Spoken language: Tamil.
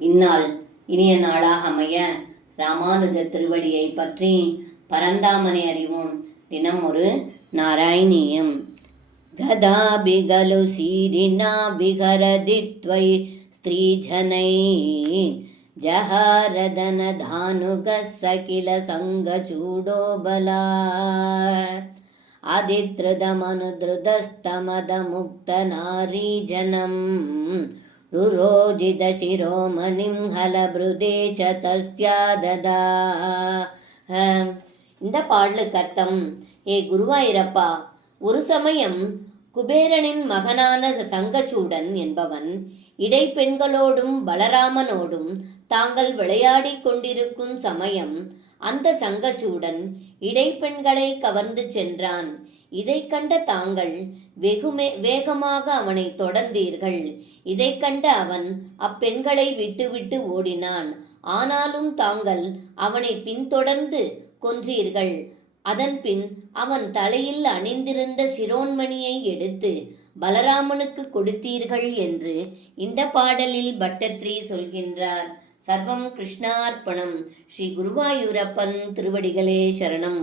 இந்நாள் இனிய நாளாக அமைய ராமானுஜ திருவடியை பற்றி பரந்தாமனை அறிவோம். தினம் ஒரு நாராயணீயம். கதாபிகலு சீரினா விகரதித்வை ஸ்திரீஜனை ஜஹாரதன தானுக சகில சங்கச்சூடோ பலா ஆதித்ருதமனுத்ருதஸ்தமத முக்த நாரீஜனம் ருரோஜித சிரோமணிம் ஹலப்ருதே ச தஸ்யாததா. இந்த பாடலுக்கு அர்த்தம்: ஏ குருவாயிரப்பா, ஒரு சமயம் குபேரனின் மகனான சங்கச்சூடன் என்பவன் இடைப்பெண்களோடும் பலராமனோடும் தாங்கள் விளையாடிக் கொண்டிருக்கும் சமயம் அந்த சங்கச்சூடன் இடைப்பெண்களை கவர்ந்து சென்றான். இதை கண்ட தாங்கள் வேகமாக அவனை தொடர்ந்தீர்கள். இதை கண்ட அவன் அப்பெண்களை விட்டுவிட்டு ஓடினான். ஆனாலும் தாங்கள் அவனை பின்தொடர்ந்து கொன்றீர்கள். அதன்பின் அவன் தலையில் அணிந்திருந்த சிரோன்மணியை எடுத்து பலராமனுக்கு கொடுத்தீர்கள் என்று இந்த பாடலில் பட்டத்ரி சொல்கின்றார். சர்வம் கிருஷ்ணார்ப்பணம். ஸ்ரீ குருவாயூரப்பன் திருவடிகளே சரணம்.